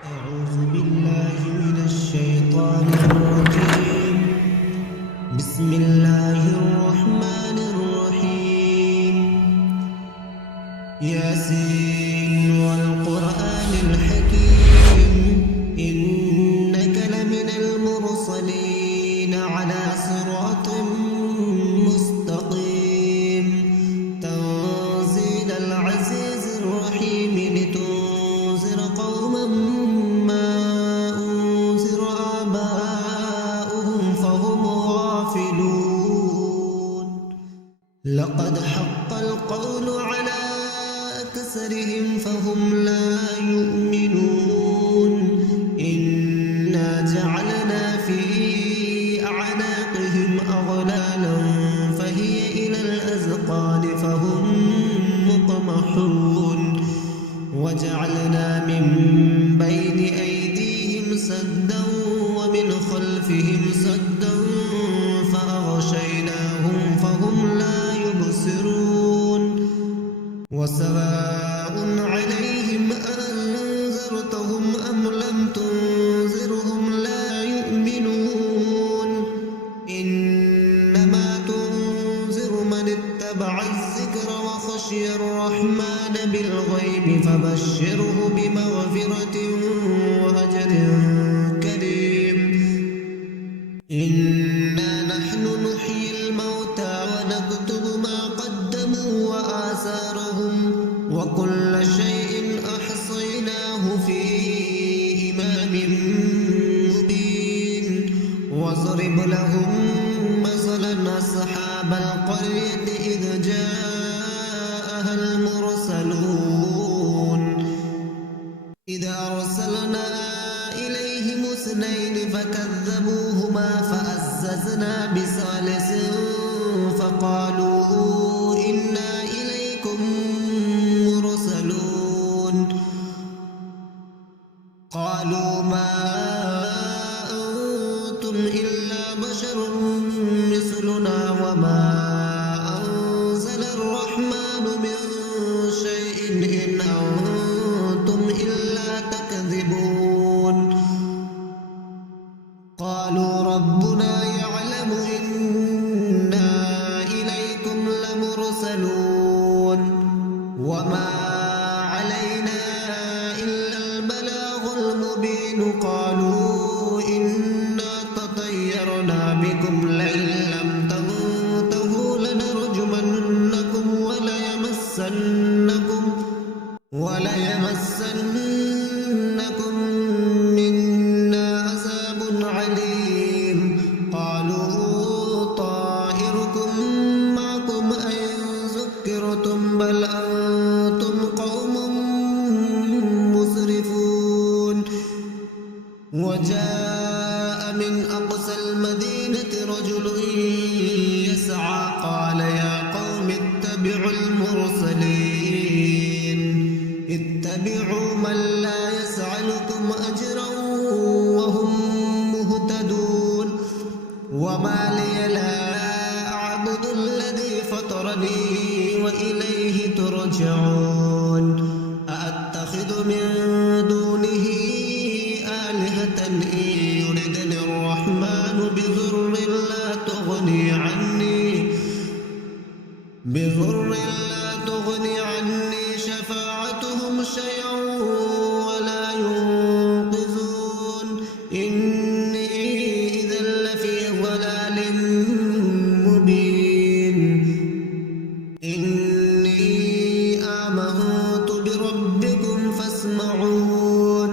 أعوذ بالله من الشيطان الرجيم. بسم الله الرحمن الرحيم. ياسين والقرآن الحكيم إنك لمن المرسلين على صراط مستقيم تنزيل العزيز الرحيم لتنذر قوما ما أنذر آباؤهم فهم غافلون. لقد حق القول على أكثرهم فهم لا يؤمنون. إنا جعلنا في أعناقهم أغلالا فهي إلى الأذقان فهم مقمحون. وجعلنا من بين أيديهم سدا ومن خلفهم سدا فأغشيناهم فهم لا يبصرون. وسواء عليهم أنذرتهم أم لم تنذرهم لا يؤمنون. إنما تنذر من اتبع الذكر وخشي الرحمن بالغيب فبشره بمغفرة وأجر كريم. إنا نحن نحيي الموتى ونكتب ما قدموا وآثارهم وكل شيء أحصيناه في إمام مبين. واضرب لهم مثلا أصحاب القرية إذ جاءها المرسلون إذ أرسلنا إليهم اثنين فكذبوهما فعززنا بثالث فقالوا إنا إليكم مرسلون. قالوا ما أنتم إلا بشر مثلنا وما أنزل الرحمن من شيء إن أنتم إلا تكذبون. قالوا ربنا يعلم إنا إليكم لمرسلون وما علينا إلا البلاغ المبين. قالوا إنا تطيرنا بكم لئن لم تنتهوا لنرجمنكم وليمسنكم منا عذاب عليم. قالوا طائركم معكم أئن ذكرتم بل أنتم قوم مسرفون. وجاء من أقصى المدينة رجل يسعى قال يا قوم اتبعوا المرسلين اتبعوا من لا يسألكم أجرا وهم مهتدون. وما لي لا أعبد الذي فطرني وإليه ترجعون. أأتخذ من دونه آلهة إن يردني الرحمن بضر لا تغني عني شفاعتهم شيئا ولا ينقذون. إني إذا لفي ضلال مبين. إني آمنت بربكم فاسمعون.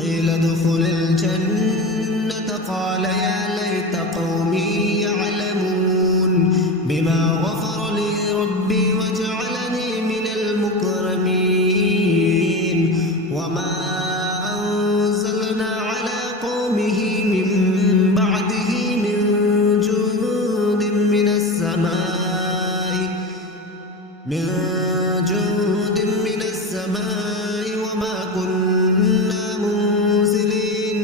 قيل ادخل الجنة قال يا ليت قومي يعلمون بما غفر لي ربي وجعلني من المكرمين. وما أنزلنا على قومه من بعده من جند من السماء وما كنا منزلين.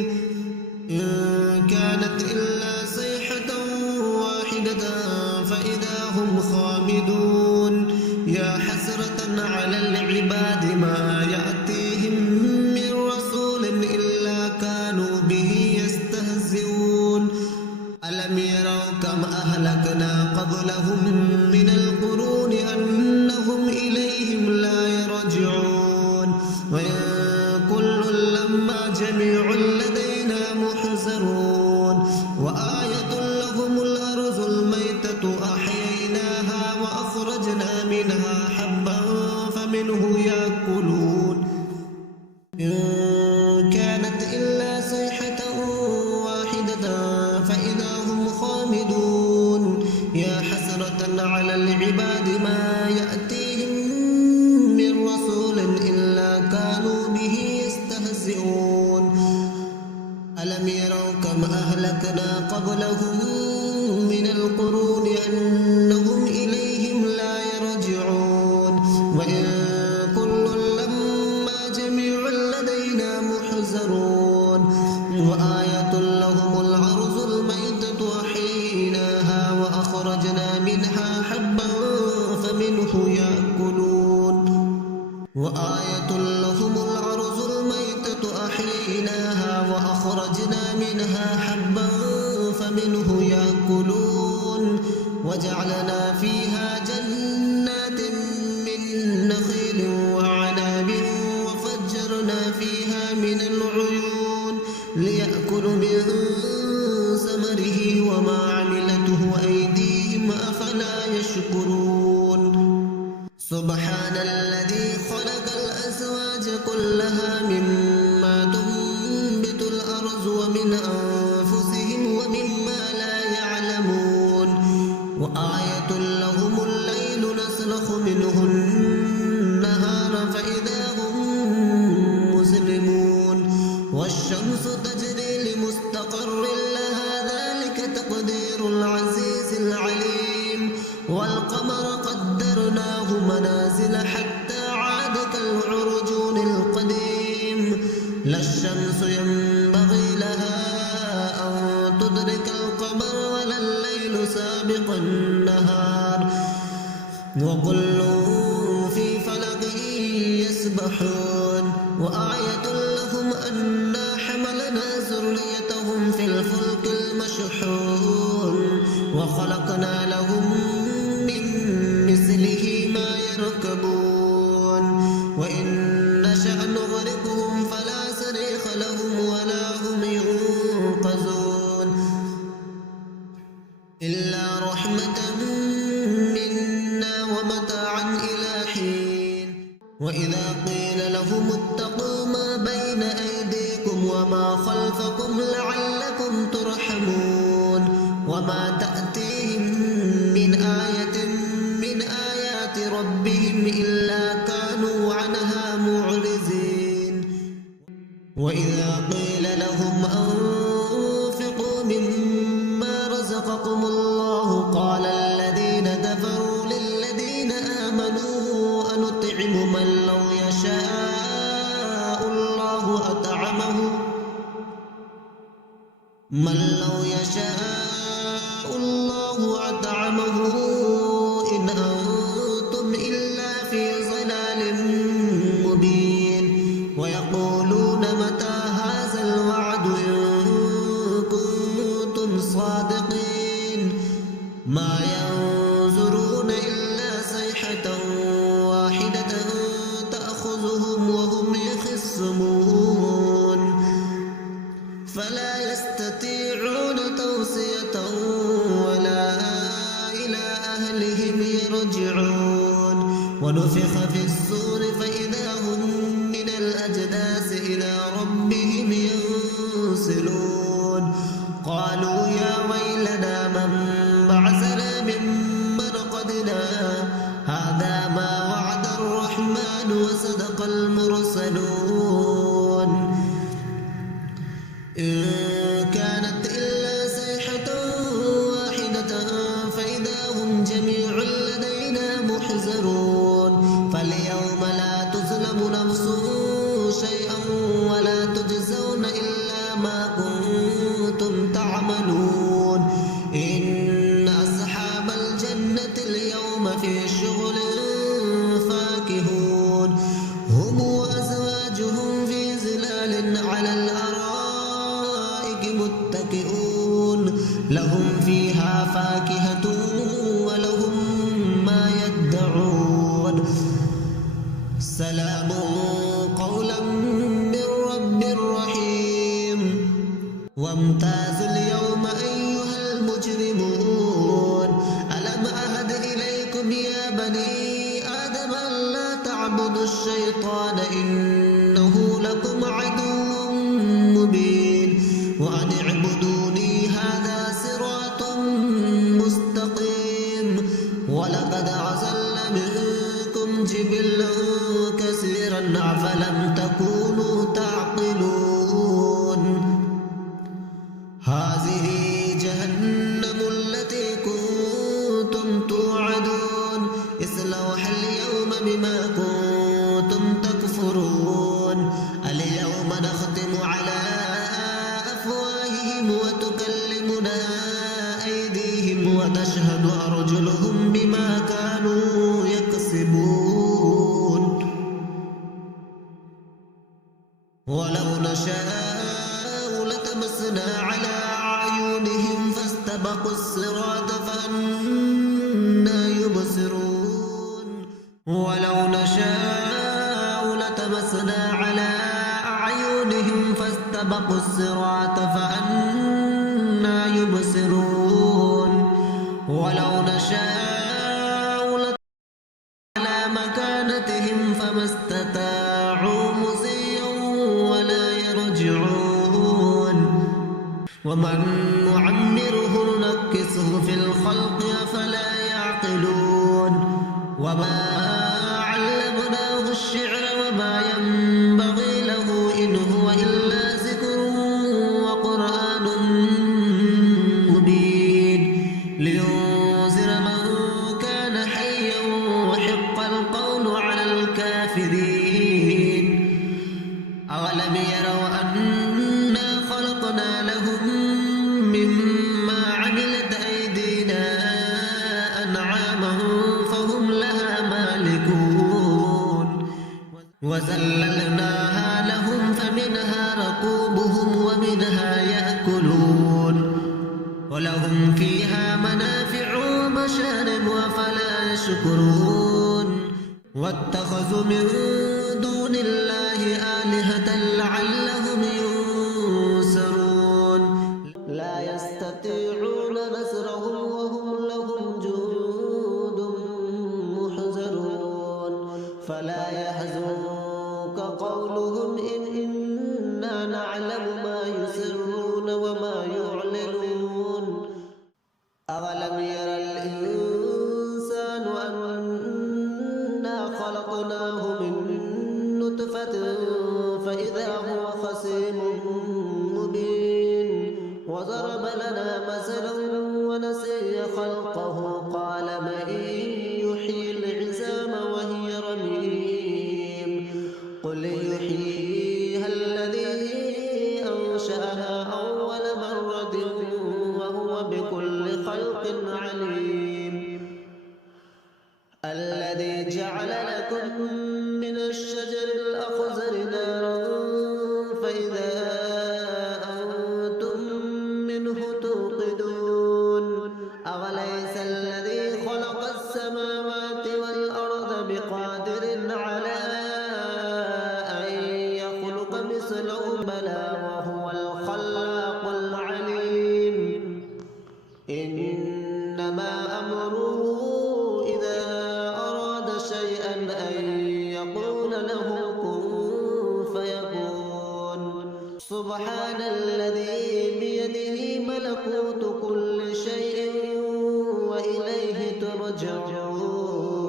إن كانت إلا صيحة واحدة فإذا هم خامدون. يا حسرة على العباد ما يأتيهم من جميع لدينا محضرون وآية لهم الأرض الميتة أحييناها وأخرجنا منها حبا فمنه يأكلون إن كانت إلا صيحة واحدة فإذا هم خامدون يا حسرة على العباد ما يأتيهم من رسول إلا كانوا به يستهزئون ألم يروا كم أهلكنا قبلهم من القرون أنهم إليهم لا يرجعون وإن كل لما جميع لدينا محضرون وآية لهم الأرض الميتة أحييناها وأخرجنا منها حبا فمنه يأكلون وآية لهم الأرض الميتة أحييناها وأخرجنا منها حبا فمنه يأكلون وجعلنا فيها جنات من نخيل وعناب وفجرنا فيها من العيون ليأكلوا من ثمره وما عملته أيديهم أفلا يشكرون سبحان الذي خلق الأزواج كلها مما تنبت الأرض ومن أنفسهم ومما لا يعلمون وآية لهم الليل نسلخ منه النهار فإذا هم مظلمون والشمس تجري لمستقر لها ذلك تقدير العزيز العليم والقمر قدرناه منازل حتى عاد كالعرجون القديم لا الشمس ينبغي لها أن تدرك القمر ولا الليل سابق النهار وكل في فلك يسبحون وآية لهم أنا حملنا ذريتهم في الفلك المشحون وخلقنا لهم من مثله ما يركبون وإن نشأ نغرقهم فلا صريخ لهم ولا هم ينقذون إلا رحمة منا ومتاعا إلى حين وإذا قيل لهم اتقوا ما بين أيديكم وما خلفكم لعلكم ترحمون وما تأتيهم من آية من آيات ربهم إلا كانوا عنها معرضين وإذا قيل لهم أنفقوا مما رزقكم الله قال الذين كفروا للذين آمنوا أنطعم من لو يشاء الله أطعمه إن أنتم إلا في ضلال مبين ويقولون متى هذا الوعد إن كنتم صادقين ما ينظرون إلا صيحة واحدة تأخذهم وهم يخصمون فلا يستطيعون توصية ولا إلى أهلهم يرجعون ونفخ في الصور فإذا هم من الأجداث إلى ربهم ينسلون قالوا يا ويلنا من بعثنا من مرقدنا هذا ما وعد الرحمن وصدق المرسلون إن كانت إلا صيحة واحدة فإذا هم جميع لدينا محضرون فاليوم لا تظلم نفس شيئا ولا تجزون إلا ما كنتم تعملون إن أصحاب الجنة اليوم في شغل فاكهون هم وأزواجهم في ظلال على الأرائك متكئون لهم فيها فاكهة ولهم ما يدعون سلام قولا من رب رحيم وامتازوا اليوم أيها المجرمون ألم أعهد إليكم يا بني آدم ألا تعبدوا الشيطان إنه لكم عدو مبين وأن اعبدوني هذا صراط مستقيم ولقد أرسلنا منكم جبلا كثيرا أفلم تكونوا تعقلون هذه جهنم التي كنتم توعدون اصلوها اليوم بما كنتم تكفرون اليوم نختم على أفواههم وتكلمنا أيديهم وتشهد أرجلهم بما كانوا يكسبون ولو نشاء لطمسنا على أعينهم فاستبقوا الصراط فأنى يبصرون ولو نشاء لطمسنا على أعينهم فاستبقوا الصراط فأنى يبصرون ولو نشاء على مكانتهم فما استطاعوا مضيا ولا يرجعون ومن نعمره ننكسه في الخلق أفلا يعقلون وما علمناه الشعر وما ينبغي له إن هو إلا ذكر وقرآن مبين لينذر من كان حيا وحق القول على الكافرين أولم يروا أنا خلقنا لهم مما عملت أيدينا أنعاما فهم لها مالكون وذللناها لهم فمنها ركوبهم ومنها يأكلون ولهم فيها منافع ومشارب أفلا يشكرون واتخذوا من دون الله آلهة لعلهم ينصرون لا يستطيعون نصرهم وهم لهم جند محضرون فلا يحزنك قولهم إنا نعلم ما يسرون وما يعلنون أولم ير الإنسان أنا خلقناه من نطفة فإذا هو خصيم مبين وضرب لنا مثلا ونسي خلقه قال من يحيي العظام وهي رميم قل يحييها الذي أنشأها أول مرة وهو بكل خلق عليم الذي جعل لكم من الشجر الأخضر نارا فإذا أنتم منه توقدون أوليس الذي خلق السماوات والأرض بقادر على أن يخلق مثلهم بلى وهو الخلاق العليم إنما أمره إذا أراد شيئا أن يقول له كن فيكون سبحان الذي بيده ملكوت كل شيء وإليه ترجعون